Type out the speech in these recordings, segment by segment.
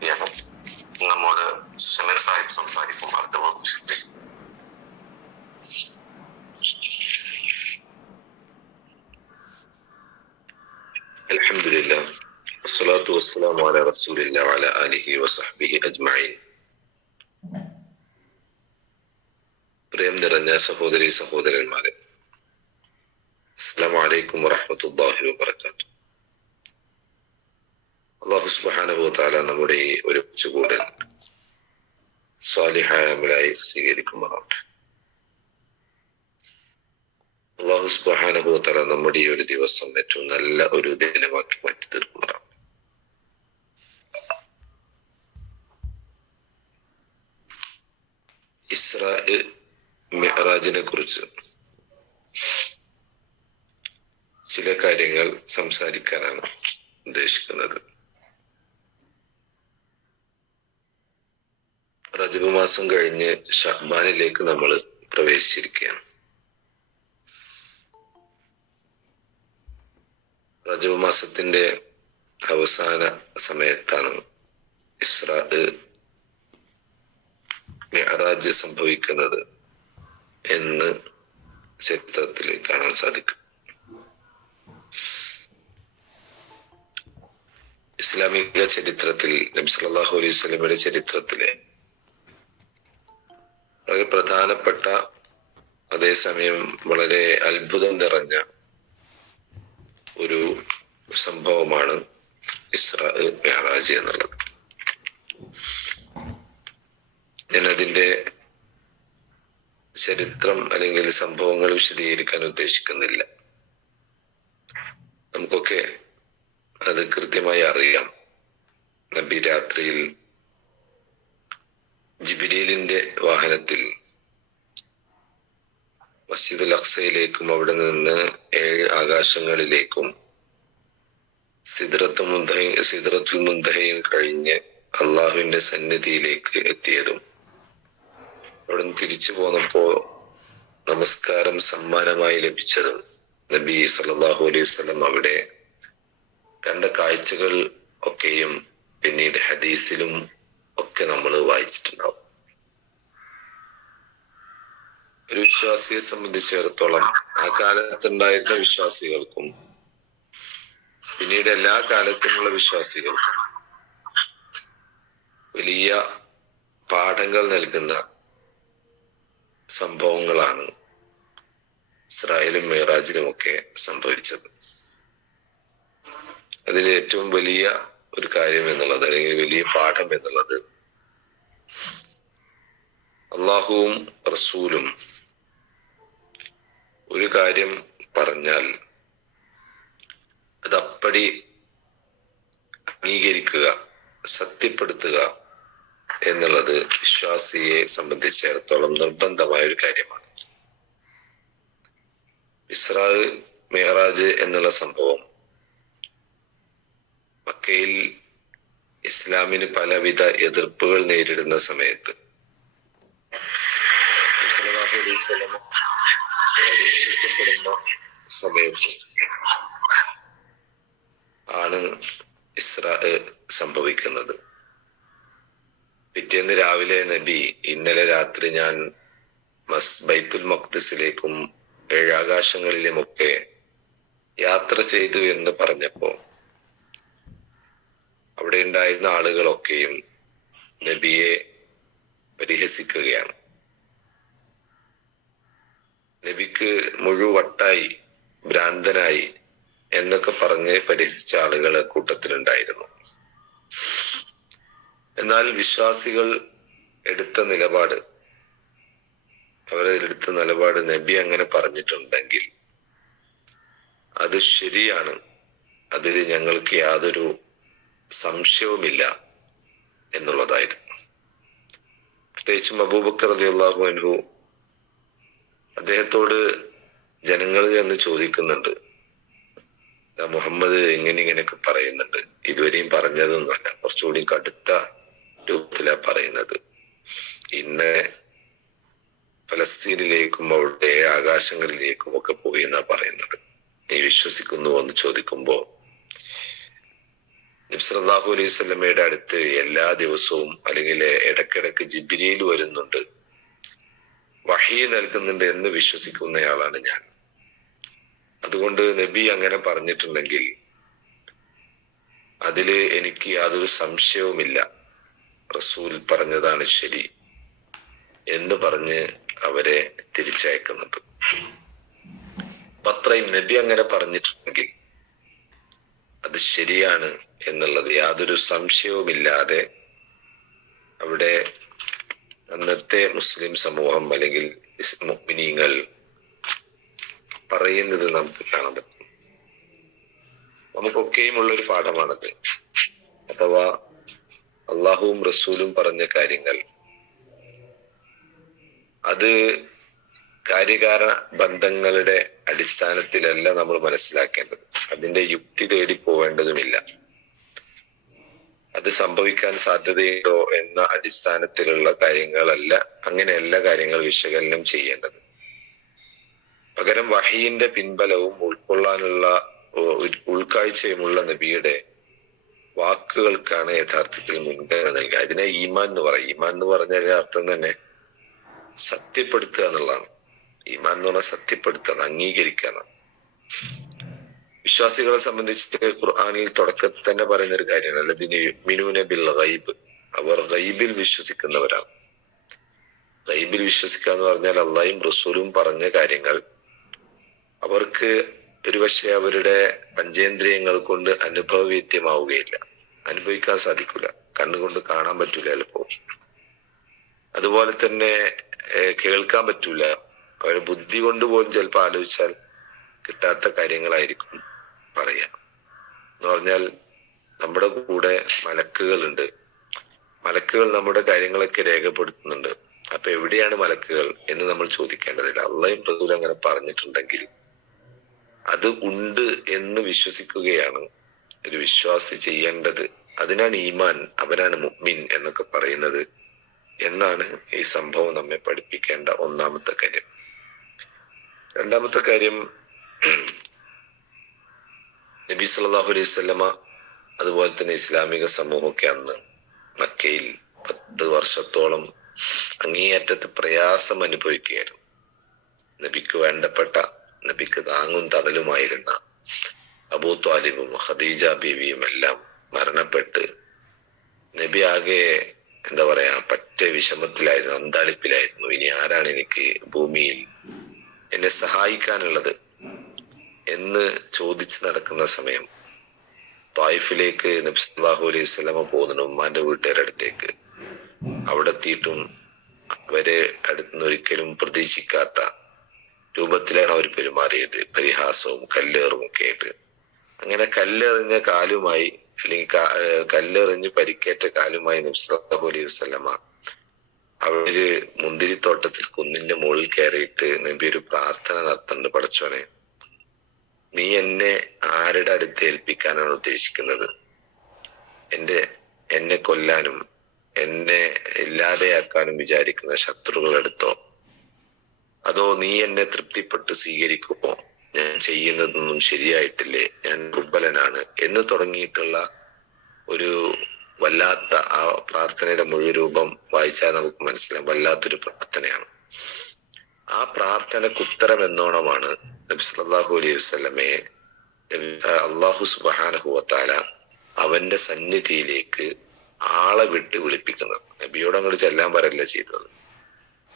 വ്യക്തിയാണ്. നമ്മോട് സമീർ സാഹിബ് സംസാരിക്കും. അടുത്ത വകുപ്പിന്റെ അൽഹംദുലില്ലാഹ് വസ്സലാത്തു വസ്സലാമു അലാ റസൂലില്ലാഹി വഅലാ ആലിഹി വസഹ്ബിഹി അജ്മഈൻ. പ്രേം നിറഞ്ഞ സഹോദരി സഹോദരന്മാരെ, അസ്സലാമു അലൈക്കും വറഹ്മത്തുള്ളാഹി വബറകാതുഹു. അല്ലാഹു സുബ്ഹാനഹു വ തആല നമ്മുടെ ഈ ഒരുമിച്ചുകൂടൽ സ്വാലിഹായ അമലായി സ്വീകരിക്കുമാറാവട്ടെ. അല്ലാഹു സുബ്ഹാനഹു വ തആല നമ്മുടെ ഈ ഒരു ദിവസം ഏറ്റവും നല്ല ഒരു ദിനമാക്കി മാറ്റി തീർക്കുമാറാവട്ടെ. ഇസ്രാ മിഅ്റാജിനെ കുറിച്ച് ചില കാര്യങ്ങൾ സംസാരിക്കാനാണ് ഉദ്ദേശിക്കുന്നത്. റജബ് മാസം കഴിഞ്ഞ് ശഅബാനിലേക്ക് നമ്മൾ പ്രവേശിച്ചിരിക്കുകയാണ്. റജബ് മാസത്തിന്റെ അവസാന സമയത്താണ് ഇസ്രാ മിഅ്റാജ് സംഭവിക്കുന്നത് എന്ന് ചരിത്രത്തിൽ കാണാൻ സാധിക്കും. ഇസ്ലാമിക ചരിത്രത്തിൽ നബി സല്ലല്ലാഹു അലൈഹി വസല്ലമയുടെ ചരിത്രത്തിലെ വളരെ പ്രധാനപ്പെട്ട, അതേസമയം വളരെ അത്ഭുതം നിറഞ്ഞ ഒരു സംഭവമാണ് ഇസ്രാ മിഅ്റാജ് എന്നുള്ളത്. ഞാൻ അതിന്റെ ചരിത്രം അല്ലെങ്കിൽ സംഭവങ്ങൾ വിശദീകരിക്കാൻ ഉദ്ദേശിക്കുന്നില്ല. നമുക്കൊക്കെ അത് കൃത്യമായി അറിയാം. നബി രാത്രിയിൽ ജിബ്രീലിന്റെ വാഹനത്തിൽ മസ്ജിദുൽ അഖ്സയിലേക്കും അവിടെ നിന്ന് 7 ആകാശങ്ങളിലേക്കും സിദ്റത്തുൽ മുൻതഹയും കഴിഞ്ഞ് അള്ളാഹുവിന്റെ സന്നിധിയിലേക്ക് എത്തിയതും അവിടെ നിന്ന് തിരിച്ചു പോന്നപ്പോ നമസ്കാരം സമ്മാനമായി ലഭിച്ചതും നബി സല്ലല്ലാഹു അലൈഹി വസല്ലം അവിടെ കണ്ട കാഴ്ചകൾ ഒക്കെയും പിന്നീട് ഹദീസിലും ഒക്കെ നമ്മൾ വായിച്ചിട്ടുണ്ടാവും. ഒരു വിശ്വാസിയെ സംബന്ധിച്ചിടത്തോളം ആ കാലത്തുണ്ടായിരുന്ന വിശ്വാസികൾക്കും പിന്നീട് എല്ലാ കാലത്തുമുള്ള വിശ്വാസികൾക്കും വലിയ പാഠങ്ങൾ നൽകുന്ന സംഭവങ്ങളാണ് ഇസ്രായിലും മിഅ്റാജിലും ഒക്കെ സംഭവിച്ചത്. അതിൽ ഏറ്റവും വലിയ ഒരു കാര്യം എന്നുള്ളത്, അല്ലെങ്കിൽ വലിയ പാഠം എന്നുള്ളത്, അള്ളാഹുവും റസൂലും ഒരു കാര്യം പറഞ്ഞാൽ അതപ്പടി അംഗീകരിക്കുക, സത്യപ്പെടുത്തുക എന്നുള്ളത് വിശ്വാസിയെ സംബന്ധിച്ചിടത്തോളം നിർബന്ധമായ ഒരു കാര്യമാണ്. ഇസ്രാ മിഅ്റാജ് എന്നുള്ള സംഭവം മക്കയിൽ ഇസ്ലാമിന് പലവിധ എതിർപ്പുകൾ നേരിടുന്ന സമയത്ത് പരീക്ഷിക്കപ്പെടുന്ന സമയത്ത് ആണ് ഇസ്രാ സംഭവിക്കുന്നത്. പിറ്റേന്ന് രാവിലെ നബി ഇന്നലെ രാത്രി ഞാൻ ബൈത്തുൽ മഖ്ദിസിലേക്കും 7 ആകാശങ്ങളിലുമൊക്കെ യാത്ര ചെയ്തു എന്ന് പറഞ്ഞപ്പോ അവിടെ ഉണ്ടായിരുന്ന ആളുകളൊക്കെയും നബിയെ പരിഹസിക്കുകയാണ്. നബിക്ക് മുഴുവട്ടായി, ഭ്രാന്തനായി എന്നൊക്കെ പറഞ്ഞ് പരിഹസിച്ച ആളുകൾ കൂട്ടത്തിലുണ്ടായിരുന്നു. എന്നാൽ വിശ്വാസികൾ എടുത്ത നിലപാട്, അവരെടുത്ത നിലപാട് നബി അങ്ങനെ പറഞ്ഞിട്ടുണ്ടെങ്കിൽ അത് ശരിയാണ്, അതിൽ ഞങ്ങൾക്ക് യാതൊരു സംശയവുമില്ല എന്നുള്ളതായിരുന്നു. പ്രത്യേകിച്ചും അബൂബക്കർ റളിയല്ലാഹു അൻഹു, അദ്ദേഹത്തോട് ജനങ്ങൾ എന്ന് ചോദിക്കുന്നുണ്ട്, മുഹമ്മദ് ഇങ്ങനെയൊക്കെ പറയുന്നുണ്ട്, ഇതുവരെയും പറഞ്ഞതൊന്നുമല്ല, കുറച്ചുകൂടി കടുത്ത രൂപത്തിലാ പറയുന്നത്. ഇന്ന് ഫലസ്തീനിലേക്കും അവിടെ ആകാശങ്ങളിലേക്കും ഒക്കെ പോയി എന്നാ പറയുന്നത്, നീ വിശ്വസിക്കുന്നുവോ എന്ന് ചോദിക്കുമ്പോ നബി സല്ലല്ലാഹു അലൈഹി വസല്ലമയുടെ അടുത്ത് എല്ലാ ദിവസവും അല്ലെങ്കിൽ ഇടക്കിടക്ക് ജിബ്രീൽ വരുന്നുണ്ട്, വഹി നൽകുന്നുണ്ട് എന്ന് വിശ്വസിക്കുന്നയാളാണ് ഞാൻ. അതുകൊണ്ട് നബി അങ്ങനെ പറഞ്ഞിട്ടുണ്ടെങ്കിൽ അതില് എനിക്ക് യാതൊരു സംശയവുമില്ല, റസൂൽ പറഞ്ഞതാണ് ശരി എന്ന് പറഞ്ഞ് അവരെ തിരിച്ചയക്കുന്നുണ്ട്. അത്രയും നബി അങ്ങനെ പറഞ്ഞിട്ടുണ്ടെങ്കിൽ അത് ശരിയാണ് എന്നുള്ളത് യാതൊരു സംശയവുമില്ലാതെ അവിടെ അന്നത്തെ മുസ്ലിം സമൂഹം അല്ലെങ്കിൽ മുഅ്മിനീങ്ങൾ പറയുന്നത് നമുക്ക് കാണാൻ പറ്റും. നമുക്കൊക്കെയും ഉള്ളൊരു പാഠമാണത്. അഥവാ അള്ളാഹുവും റസൂലും പറഞ്ഞ കാര്യങ്ങൾ അത് കാര്യകാര ബന്ധങ്ങളുടെ അടിസ്ഥാനത്തിലല്ല നമ്മൾ മനസ്സിലാക്കേണ്ടത്. അതിന്റെ യുക്തി തേടി പോവേണ്ടതുമില്ല. അത് സംഭവിക്കാൻ സാധ്യതയുണ്ടോ എന്ന അടിസ്ഥാനത്തിലുള്ള കാര്യങ്ങളല്ല, അങ്ങനെയല്ല കാര്യങ്ങൾ വിശകലനം ചെയ്യേണ്ടത്. പകരം വഹീന്റെ പിൻബലവും ഉൾക്കൊള്ളാനുള്ള ഉൾക്കാഴ്ചയുമുള്ള നബിയുടെ വാക്കുകൾക്കാണ് യഥാർത്ഥത്തിൽ മുൻഗണന നൽകുക. അതിനെ ഈമാൻ എന്ന് പറയും. ഈമാൻ എന്ന് പറഞ്ഞാൽ അർത്ഥം തന്നെ സത്യപ്പെടുത്തുക എന്നുള്ളതാണ്. ഈമാൻ എന്ന് പറഞ്ഞാൽ സത്യപ്പെടുത്തുക, അംഗീകരിക്കാനാണ്. വിശ്വാസികളെ സംബന്ധിച്ച് ഖുർആനിൽ തുടക്കത്തിൽ തന്നെ പറയുന്ന ഒരു കാര്യമാണ് അല്ലദീന യുഅ്മിനൂന ബിൽ ഗൈബ്. അവർ ഗൈബിൽ വിശ്വസിക്കുന്നവരാണ്. ഗൈബിൽ വിശ്വസിക്കുക എന്ന് പറഞ്ഞാൽ അള്ളാഹും റസൂലും പറഞ്ഞ കാര്യങ്ങൾ അവർക്ക് ഒരുപക്ഷെ അവരുടെ പഞ്ചേന്ദ്രിയങ്ങൾ കൊണ്ട് അനുഭവവേദ്യമാവുകയില്ല, അനുഭവിക്കാൻ സാധിക്കില്ല, കണ്ണുകൊണ്ട് കാണാൻ പറ്റൂല ചിലപ്പോ. അതുപോലെ തന്നെ കേൾക്കാൻ പറ്റൂല, അവരുടെ ബുദ്ധി കൊണ്ട് പോലും ചിലപ്പോൾ ആലോചിച്ചാൽ കിട്ടാത്ത കാര്യങ്ങളായിരിക്കും പറയാ. എന്ന് പറഞ്ഞാൽ നമ്മുടെ കൂടെ മലക്കുകളുണ്ട്, മലക്കുകൾ നമ്മുടെ കാര്യങ്ങളൊക്കെ രേഖപ്പെടുത്തുന്നുണ്ട്. അപ്പൊ എവിടെയാണ് മലക്കുകൾ എന്ന് നമ്മൾ ചോദിക്കേണ്ടതില്ല. അള്ളാഹും റസൂലും അങ്ങനെ പറഞ്ഞിട്ടുണ്ടെങ്കിൽ അത് ഉണ്ട് എന്ന് വിശ്വസിക്കുകയാണ് ഒരു വിശ്വാസി ചെയ്യേണ്ടത്. അതിനാണ് ഈമാൻ, അവനാണ് മുഅ്മിൻ എന്നൊക്കെ പറയുന്നത് എന്നാണ് ഈ സംഭവം നമ്മെ പഠിപ്പിക്കേണ്ട ഒന്നാമത്തെ കാര്യം. രണ്ടാമത്തെ കാര്യം, നബി സല്ലല്ലാഹു അലൈഹി വസല്ലമ അതുപോലെ തന്നെ ഇസ്ലാമിക സമൂഹമൊക്കെ അന്ന് മക്കയിൽ 10 വർഷത്തോളം അങ്ങേയറ്റത്തെ പ്രയാസം അനുഭവിക്കുകയായിരുന്നു. നബിക്ക് വേണ്ടപ്പെട്ട, നബിക്ക് താങ്ങും തണലുമായിരുന്ന അബൂ ത്വാലിബും ഖദീജ ബീവിയും എല്ലാം മരണപ്പെട്ട് നബി ആകെ എന്താ പറയാ പറ്റ വിഷമത്തിലായിരുന്നു, അന്താളിപ്പിലായിരുന്നു. ഇനി ആരാണ് എനിക്ക് ഭൂമിയിൽ എന്നെ സഹായിക്കാനുള്ളത് എന്ന് ചോദിച്ച് നടക്കുന്ന സമയം ത്വായിഫിലേക്ക് നബി സല്ലല്ലാഹു അലൈഹി വസല്ലമ പോകുന്നു, ഉമ്മാന്റെ വീട്ടുകാരുടെ അടുത്തേക്ക്. അവിടെ എത്തിയിട്ടും അവരെ അടുത്തുനിന്ന് ഒരിക്കലും പ്രതീക്ഷിക്കാത്ത രൂപത്തിലാണ് അവർ പെരുമാറിയത്. പരിഹാസവും കല്ലേറും ഒക്കെ ആയിട്ട്. അങ്ങനെ കല്ലെറിഞ്ഞ കാലുമായി അല്ലെങ്കിൽ കല്ലെറിഞ്ഞ് പരിക്കേറ്റ കാലുമായി നബി സല്ലല്ലാഹു അലൈഹി വസല്ലമ അവര് മുന്തിരിത്തോട്ടത്തിൽ കുന്നിന്റെ മുകളിൽ കയറിയിട്ട് നബി ഒരു പ്രാർത്ഥന നടത്തുന്നുണ്ട്. പടച്ചോനെ, നീ എന്നെ ആരുടെ അടുത്ത് ഏൽപ്പിക്കാനാണ് ഉദ്ദേശിക്കുന്നത്? എന്നെ കൊല്ലാനും എന്നെ ഇല്ലാതെയാക്കാനും വിചാരിക്കുന്ന ശത്രുക്കളെടുത്തോ, അതോ നീ എന്നെ തൃപ്തിപ്പെട്ട് സ്വീകരിക്കുമോ? ഞാൻ ചെയ്യുന്നതൊന്നും ശരിയായിട്ടില്ലേ, ഞാൻ ദുർബലനാണ് എന്ന് തുടങ്ങിയിട്ടുള്ള ഒരു വല്ലാത്ത, ആ പ്രാർത്ഥനയുടെ മുഴുവൻ രൂപം വായിച്ചാൽ നമുക്ക് മനസ്സിലാവും, വല്ലാത്തൊരു പ്രാർത്ഥനയാണ്. ആ പ്രാർത്ഥനക്ക് ഉത്തരം എന്നോണമാണ് നബി സല്ലല്ലാഹു അലൈഹി വസല്ലമയെ അല്ലാഹു സുബ്ഹാനഹു വ തആല അവന്റെ സന്നിധിയിലേക്ക് ആളെ വിട്ട് വിളിപ്പിക്കുന്നത്. നബിയോട് അങ്ങോട്ട് ചെല്ലാൻ പറയല്ല ചെയ്തത്.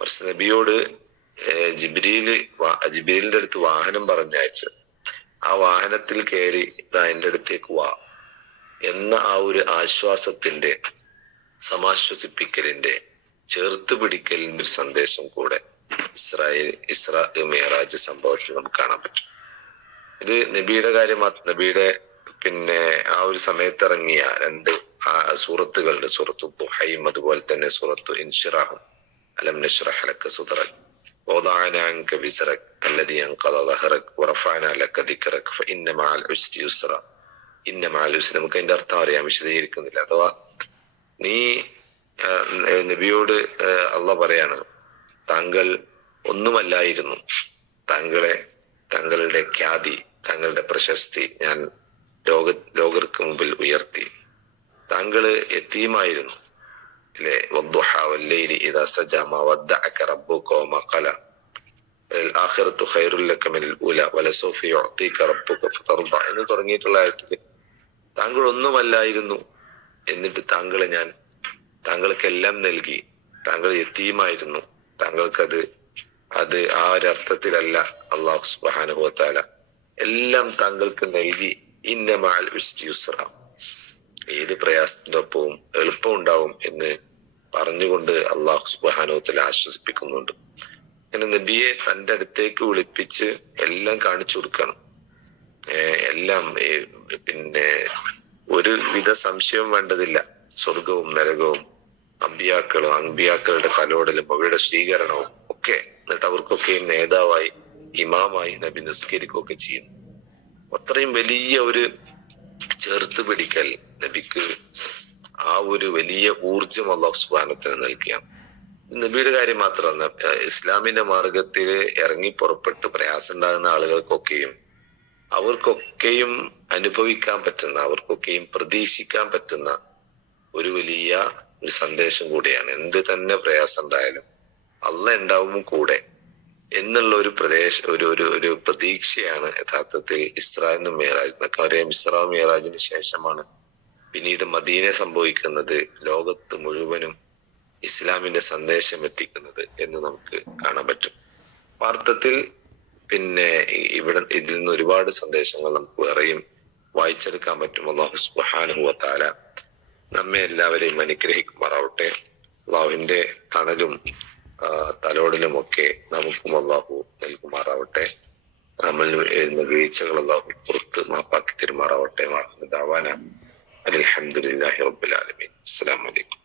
കുറച്ച് നബിയോട് ജിബ്രീലിന്റെ അടുത്ത് വാഹനം പറഞ്ഞയച്ച് ആ വാഹനത്തിൽ കയറി ഇതാ എന്റെ അടുത്തേക്ക് വാ എന്ന ആ ഒരു ആശ്വാസത്തിന്റെ, സമാശ്വസിപ്പിക്കലിന്റെ, ചേർത്ത് പിടിക്കലിന്റെ ഒരു സന്ദേശം കൂടെ ഇസ്രാ മിഅ്റാജ് സംഭവത്തിൽ നമുക്ക് കാണാൻ പറ്റും. ഇത് നബിയുടെ കാര്യം മാത്രം, നബിയുടെ പിന്നെ ആ ഒരു സമയത്ത് ഇറങ്ങിയ 2 സൂറത്തുകളുണ്ട്, സൂറത്തു ദുഹയും അതുപോലെ തന്നെ സൂറത്തു ഇൻശിറാഹും. അലം നശ്റഹ് ലക സദ്റക് വവദഅന അൻക വിസ്റക് അല്ലദീ അൻഖദ ദഹ്റക് വറഫഅന ലക ദിക്റക് ഫഇന്ന മഅൽ ഉസ്രി യുസ്റ ഇന്ന മഅൽ ഉസ്രി. നമുക്ക് അതിന്റെ അർത്ഥം അറിയാം, വിശദീകരിക്കുന്നില്ല. അഥവാ നീ നബിയോട് അള്ളാഹ് പറയാണ്, താങ്കൾ ഒന്നുമല്ലായിരുന്നു, താങ്കളുടെ ഖ്യാതി, താങ്കളുടെ പ്രശസ്തി ഞാൻ ലോകർക്ക് മുമ്പിൽ ഉയർത്തി. താങ്കള് യതീമായിരുന്നു അല്ലെ? വദ്ദുഹാ വല്ലൈലി ഇദാ സജാ മാ വദ്ദഅക റബ്ബുക വമാ ഖലാ ആഖിറത്തു ഖൈറുൽ ലക മിനൽ ഊലാ വലസൗഫ യുഅതീക റബ്ബുക ഫതർദ എന്ന് തുടങ്ങിയിട്ടുള്ള ആയത്തിൽ താങ്കൾ ഒന്നുമല്ലായിരുന്നു, എന്നിട്ട് താങ്കൾക്കെല്ലാം നൽകി. താങ്കൾ യതീമായിരുന്നു, താങ്കൾക്കത് ആ ഒരർത്ഥത്തിലല്ല അല്ലാഹു സുബ്ഹാനഹു വ തആല എല്ലാം താങ്കൾക്ക് നൽകി. ഇന്ന മഅൽ ഉസ്രി യുസ്റ, ഏത് പ്രയാസത്തിന്റെ ഒപ്പവും എളുപ്പം ഉണ്ടാവും എന്ന് പറഞ്ഞുകൊണ്ട് അല്ലാഹു സുബ്ഹാനഹു വ തആല ആശ്വസിപ്പിക്കുന്നുണ്ട്. അങ്ങനെ നബിയെ തന്റെ അടുത്തേക്ക് വിളിപ്പിച്ച് എല്ലാം കാണിച്ചു കൊടുക്കണം. എല്ലാം പിന്നെ ഒരു വിധ സംശയവും വേണ്ടതില്ല. സ്വർഗവും നരകവും അമ്പിയാക്കളുടെ തലോടലും അവരുടെ സ്വീകരണവും ഒക്കെ. എന്നിട്ട് അവർക്കൊക്കെയും നേതാവായി ഇമാമായി നബി നിസ്കരിക്കുകയൊക്കെ ചെയ്യുന്നു. അത്രയും വലിയ ഒരു ചേർത്ത് പിടിക്കൽ നബിക്ക്, ആ ഒരു വലിയ ഊർജം അല്ലാഹു സുബ്ഹാനഹു വ തആല നൽകിയാണ്. നബിയുടെ കാര്യം മാത്രമല്ല, ഇസ്ലാമിന്റെ മാർഗത്തിൽ ഇറങ്ങി പുറപ്പെട്ട് പ്രയാസം ഉണ്ടാകുന്ന അവർക്കൊക്കെയും അനുഭവിക്കാൻ പറ്റുന്ന, അവർക്കൊക്കെയും പ്രതീക്ഷിക്കാൻ പറ്റുന്ന ഒരു വലിയ ഒരു സന്ദേശം കൂടിയാണ്. എന്ത് തന്നെ പ്രയാസം ഉണ്ടായാലും അല്ലാഹ് ഉണ്ടാവും കൂടെ എന്നുള്ള ഒരു ഒരു പ്രതീക്ഷയാണ് യഥാർത്ഥത്തിൽ ഇസ്രാ മിഅ്റാജ്. എന്നൊക്കെ അറിയാം, ഇസ്രാ മിഅ്റാജിന് ശേഷമാണ് പിന്നീട് മദീന സംഭവിക്കുന്നത്, ലോകത്ത് മുഴുവനും ഇസ്ലാമിന്റെ സന്ദേശം എത്തിക്കുന്നത് എന്ന് നമുക്ക് കാണാൻ പറ്റും. അർത്ഥത്തിൽ പിന്നെ ഇതിൽ നിന്ന് ഒരുപാട് സന്ദേശങ്ങൾ നമുക്ക് വേറെയും വായിച്ചെടുക്കാൻ പറ്റും. അല്ലാഹു സുബ്ഹാനഹു വ തആല നമ്മെ എല്ലാവരെയും അനുഗ്രഹിക്കുമാറാവട്ടെ. അല്ലാഹുവിന്റെ തണലും തലോടലും ഒക്കെ നമുക്കും അല്ലാഹു നൽകുമാറാവട്ടെ. നമ്മൾ വീഴ്ചകൾ അല്ലാഹു പുറത്ത് മാപ്പാക്കി തരുമാറാവട്ടെ. അൽഹംദുലില്ലാഹി റബ്ബിൽ ആലമീൻ. അസ്സലാമു അലൈക്കും.